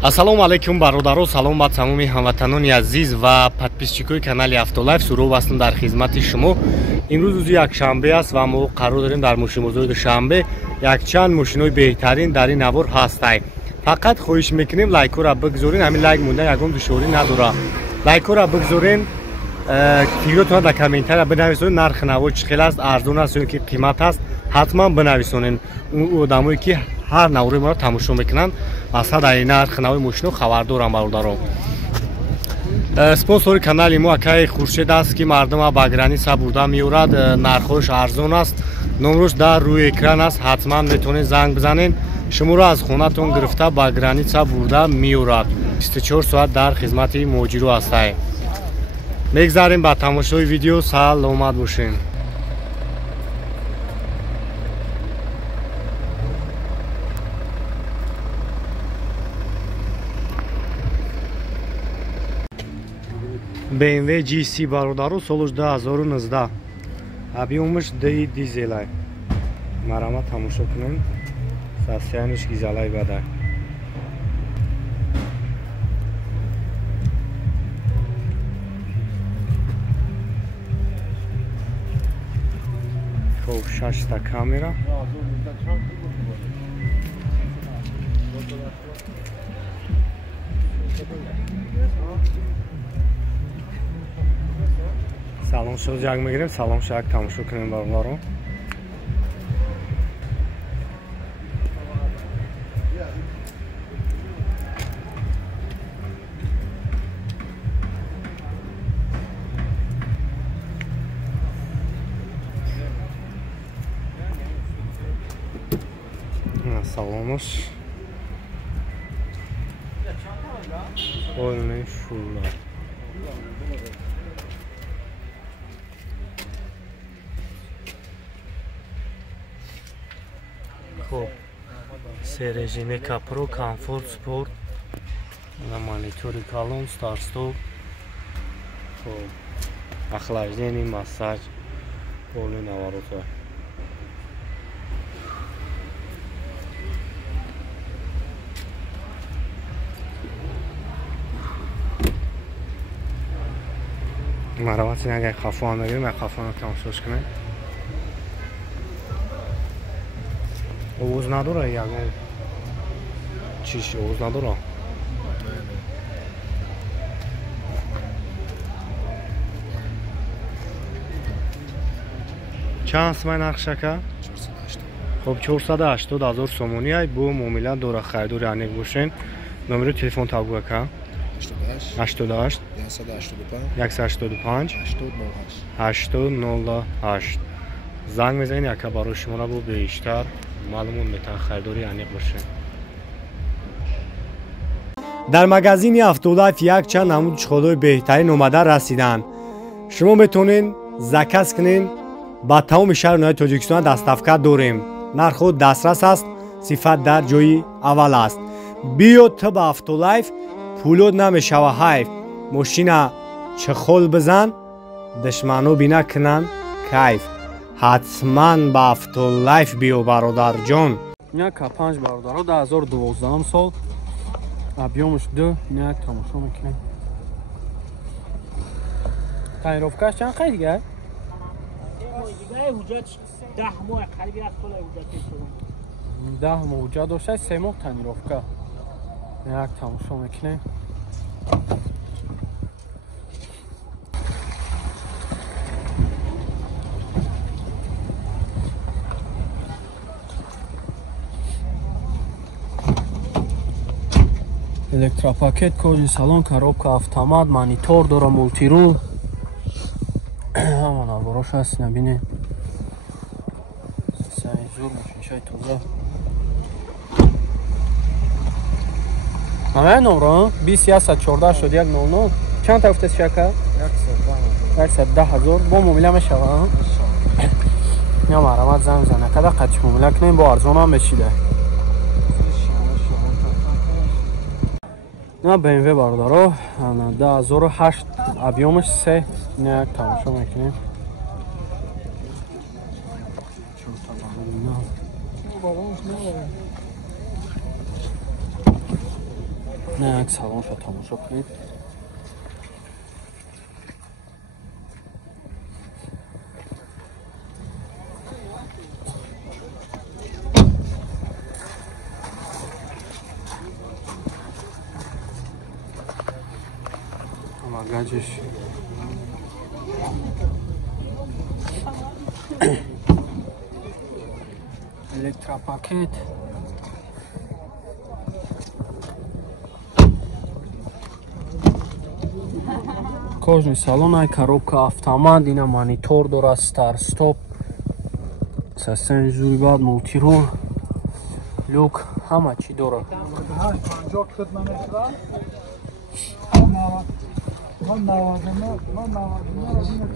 Ассалому алайкум бародаро, салом ба тамоми ҳамватанони азиз ва подписчикои канали Автолайф. Суров ҳастам дар хизмати шумо. имрӯз рӯзи якшанбе аст ва мо қарор дорем дар мошинбозори Душанбе якчанд мошинои беҳтарин дар ин навор ҳастанд. Фақат хоҳиш мекунем лайкора бигзорин, ҳамин лайк монда ягон душворӣ надора. Лайкора бигзорин, фикротона дар комментария бинависонед, нархи навор чӣ хел аст, арзон аст ё ки қимат аст, ҳатман бинависонед. одамое ки ҳар навори моро тамошо мекунанд аз ҳадаи нархи навои мошино хабардорам бародарон. спонсори канали мо акаи Хуршед аст ки мардума ба граница бурда меорад, нархош арзон аст. номрош дар рӯи экран аст, ҳатман метавонед занг бизанед, шуморо аз хонатон гирифта ба граница бурда меорад. 24 соат дар хизмати муҳоҷиро ҳастанд. мегзарем ба тамошои видео. саломат бошед. BMW GC бародару солуш 2019. объемаш ди дизелай. марама тамошо кунем. состояниш гизалай бадай. Хоб 6 та камера. салом шуд як мегирем, салом шак тамошо кунем бародаро. салонош полный фулла. خب سه رژیم کپرو، کامفورت، سپورت، مانیتوری کالون، ستارت استاپ، خب اخلاجدنی، ماساژ، پولو نواروتا. مراوتی اگر خفان بگیریم من خفان رو تماشاش کنیم. اوز نداره یگون چیش اوز نداره. چند سمای نرخ شکر؟ 480. خب 480,000 سومونی های بو معاملات داره خریداری انیق باشین. نمره تلفن تابو که 88 185 8008 زنگ میزنید که برای شما را بو بیشتر معلومات میتن خریداری انیق باشه. در مغازین افتولایف یک چند نمود چخولوی بهترین اومده رسیدن. شما میتونین زکس کنین. با تمام شهر نهای تاجیکستان دستافکت داریم. نرخ دسترس است، صفت در جای اول است. بیو تو با افتولایف پولود نمیشه و حیف. ماشینا چخول بزن دشمنو بینا کنن کیف. حتما با افتولایف بیو برادر جان. یک K5 برادر 2012 سال объемش 2 یک تماشا میکنیم. تنیروفکش چند خیلی دیگه؟ دیگه حجت 10 ماه قریبی از سال حجت شدن. 10 ماه حجت داشته 3 ماه تنیروفکه. یک تماشا میکنیم. электропакет, кожи салон, коробка автомат, монитор дора, мультирул. ҳама наворош ҳаст, набинед. саи зур мошиншаи тоза. ҳамаи номро 201148100. чанд та гуфтаст шака? 110,000. бо муомила мешавад. ё марамат занг зана када қатъи муомила кунем, бо арзон ҳам мешида. на BMW бародаро 2008 объемш 3 як тамошо мекунем. نه یک سالن شو تماشا کنید. Gadzieś elektropakiet. Кожний салон, коробка автомат, ина монитор дорад, старт стоп, систем зуйбат, мультирул, люк, ҳама чӣ дорад.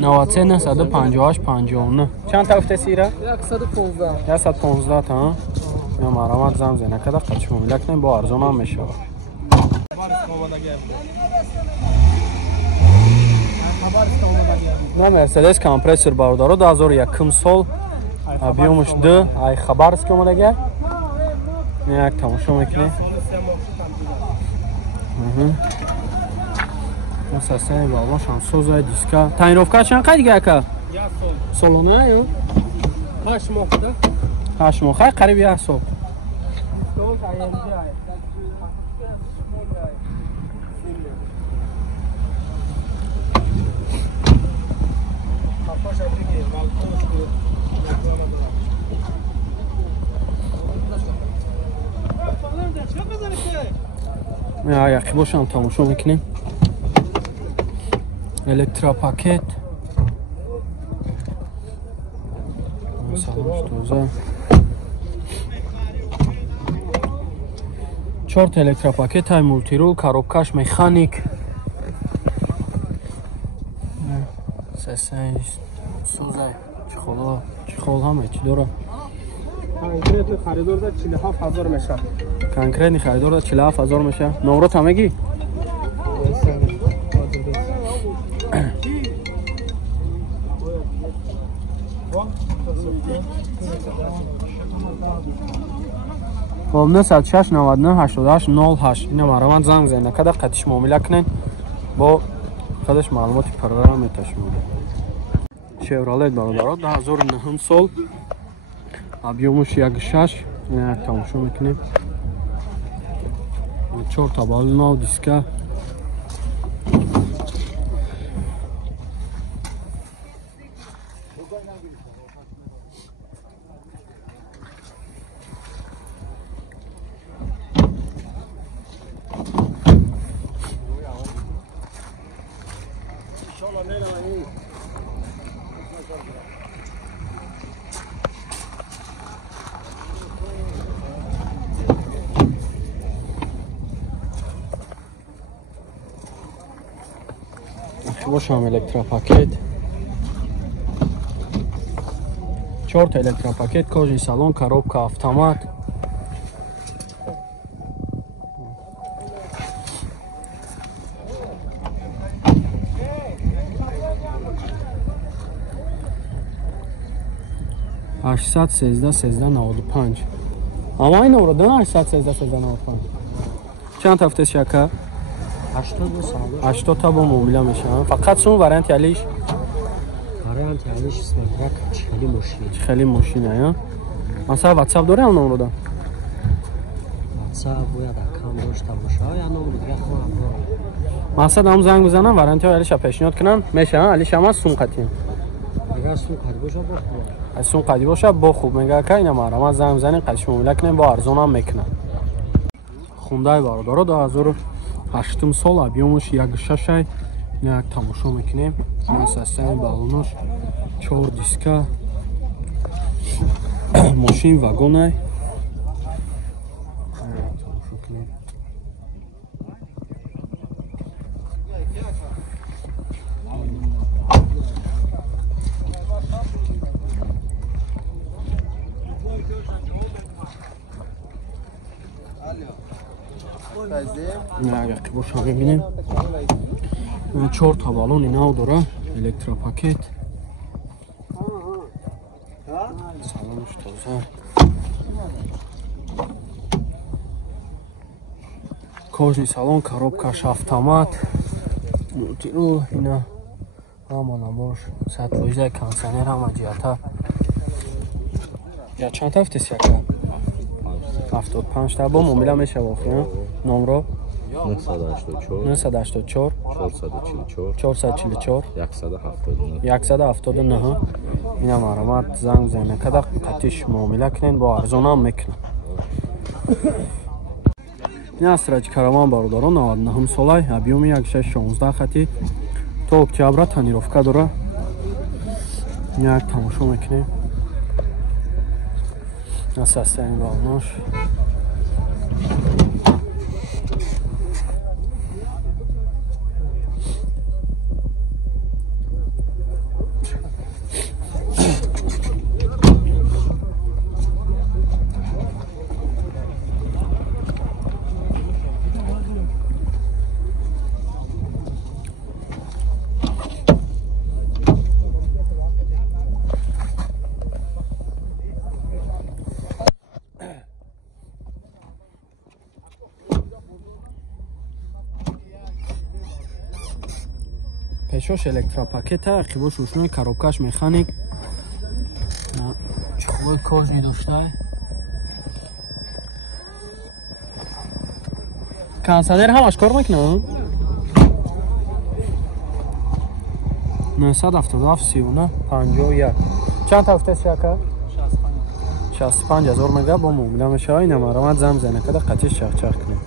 93 158 59. چند تا گفته سیره؟ 115. 115 تا. یا مرامت زم زنه کده قچ مملک نیم با ارزان هم میشه. نه مرسدس کمپرسور باردارو 2001 سال объемش 2 ай خبرست که اومده یک تماشا میکنی. Система балон шансоза диска. Тайновка чанд қай дига ака? 1 сол. Солона ё? 8 моҳ да? 8 моҳ, хай қариб 1 сол. یا یکی باشم تماشا میکنیم. Elektropaket. Salon 4 elektropaket, های multirul, коробкаш механик. Сесен сузай чехол همه چی داره. کنکریت خریدار دا 47000 میشه. کنکریت خریدار دا 47000 میشه. نمرات هم میگی؟ خب 96 99 88 08 اینا مرامت زنگ زنه کده قطعش معامله کنین با خودش معلوماتی پرورم میتشمونه. شیورالت برادرات 2009 سال объемش 1.6 اینا تماشا میکنیم. 4 تا بالون و دیسکه. باشم elektropaket 4 تا elektropaket کاژی سالن коробка автомат هشتصد 1395 اما این رو دونه 813 1395 چند هفته شکر 80 تا با معامله میشه. فقط سون وارنتی علیش اسمترک خیلی ماشینه یا مثلا واتساپ داره اون رو دارم واتساپ باید اکانت داشته باشه یا نمره دیگه خودم دارم. مثلا هم زنگ بزنم وارنتی علیش پیشنهاد کنن میشه علیش هم سون قطعی اگر سون قدی باشه با خوب سون قدی باشه با خوب میگه که اینا مرام زنگ بزنین قدش معامله کنین با ارزون هم میکنن. خوندای برادرها 2008 سال объемش 1.6 اینا تماشا میکنیم. این سیستم بالونش 4 دیسکه ماشین واگونه نه یکی باشم ببینیم 4 تا بالون اینا داره elektropaket سالانش تازه кожни салон, коробкаш автомат, мултирул, ина ҳама набош, сатвоҷдаи кондитсионер ҳама ҷиҳата. Я чанд тафтес яка? 75 та бо муомила мешавад номро 984 444 179. ина маромад занг бизанед када қатиш муомила кунед, бо арзонам мекунад. ин аст раҷи караван бародарон 99 солаи объёми 1616 хати то октябра тонировка дора. як тамошо мекунем состояние балнош. пешош электропакета, ақибош рӯшнои коробкаш механик, чуқбои кожни дошта, кондитсионер ҳамаш кор мекунад. 977 39 51. чанд тафтес яка? 65,000 мега бо муомила мешавад. ина маромад зам занакада қатиш чахчах кунед.